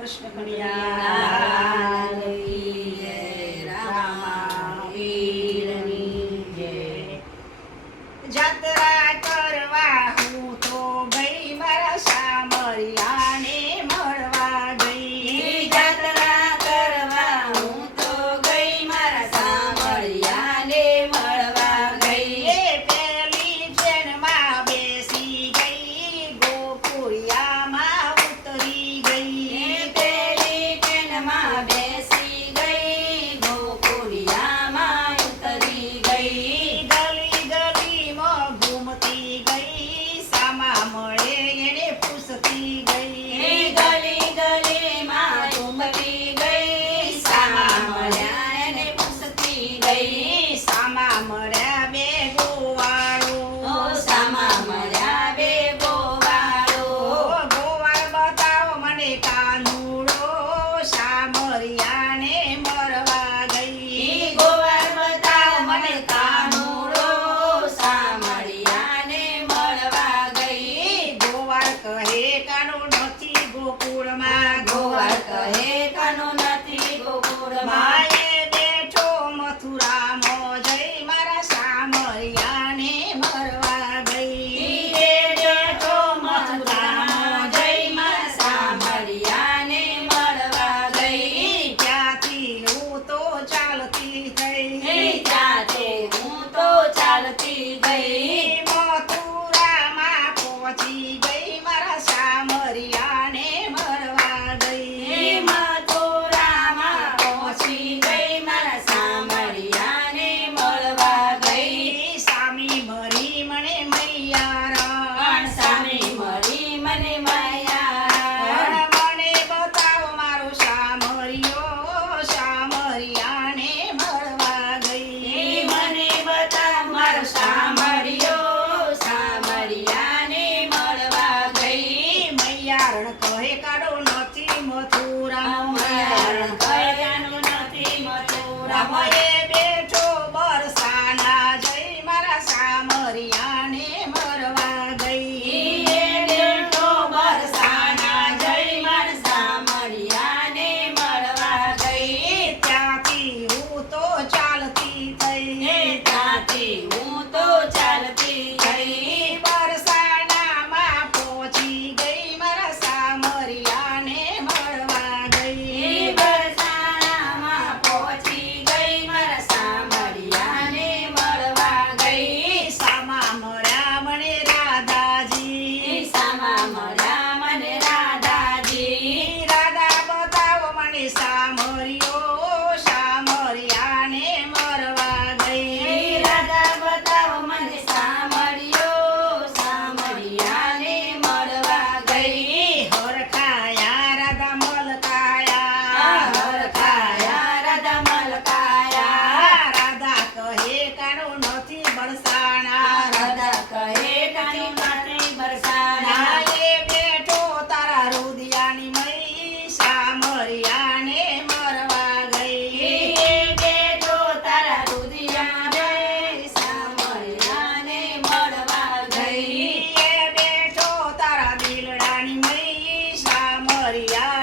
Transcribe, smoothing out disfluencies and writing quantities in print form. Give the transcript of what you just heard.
કૃષ્ણ કનૈયા જાત્રા કરવા હું તો ગઈ મારા સામરિયાને મળવા ગઈ જાત્રા કરવા હું તો ગઈ મારા સામરિયાને મળવા ગઈ એ પેલી ટ્રેનમાં બેસી ગઈ ગોકુળિયામાં ઉતરી ગઈ પેલી ટ્રેનમાં બેસી ગઈ ગોકુળિયામાં ઉતરી ગઈ ગલી ગલીમાં ઘૂમતી ગઈ સામા મળે એને પૂછતી ગઈ ગલી ગલીમાં ઝૂમતી ગઈ સામા મળ્યા એને પૂછતી ગઈ સામા મળ્યા બે ગોવાળો સામા મળ્યા બે ગોવાળો ગોવાળ બતાવો મને કાનુડો સામરિયાને મરવા ગઈ ગોવાળ બતાવ મને કાનુડો સામરિયાને મળવા ગઈ ગોવાળ કહે કાનો નથી ગોકુળમાં ગોવાળ કહે કાનો નથી ગોકુળમાં માએ બેઠો મથુરામાં જઈ મારા સામરિયાને મરવા ગઈ હીરે બેઠો મથુરામાં જઈ મારા સામરિયાને મળવા ગઈ ત્યાંથી હું તો ચાલતી થઈ જાતે હું તો ચાલતી ગઈ મથુરામાં પહોંચી ગઈ મારા સામરિયાને મરવા ગઈ મથુરામાં પહોંચી ગઈ મારા સામરિયાને મળવા ગઈ સામી મરી મને મૈયારણ સામી મળી મને માયા મને બતાવો મારો સામરિયો સામરિયાને મળવા ગઈ મને બતાવ મારો સામરિયો સામરિયાને મળવા ગઈ મૈયારણ કહે કાઢો નથી મથુરા મયારણ કયાનું નથી મથુરા રમયે બેઠો બરસાના જઈ મારા સામરિયાને મરવા ગઈ બેઠો બરસાના જઈ મારા સામરિયાને મળવા ગઈ ત્યાંથી હું તો ચાલતી થઈ ત્યાંથી હું તો ચાલતી ગઈ બરસાનામાં પહોંચી ગઈ મારા સામરિયાને મળવા ગઈ બરસાનામાં પહોંચી ગઈ મારા સામરિયાને મળવા ગઈ સામા મળ્યા મને રાધાજી સામા મળ્યા મને રાધાજી રાધા બતાવો મને સામરિયો સામરિયાને મરવા ગઈ રાધા બતાવો મને સામરિયો સામરિયાને મળવા ગઈ હરખાયા રાધા મલકાયા હરખાયા રાધા મલકાયા રાધા કહે કાનો નથી બરસાના રાધા કહે કાની માથે બરસાના નાયે બેઠો તારા રુદિયાની મઈ સામરિયાને મરવા ગઈ બેઠો તારા રુદિયામાં જઈ સામરિયાને મળવા ગઈ એ બેઠો તારા દિલડાની મઈ સામરિયા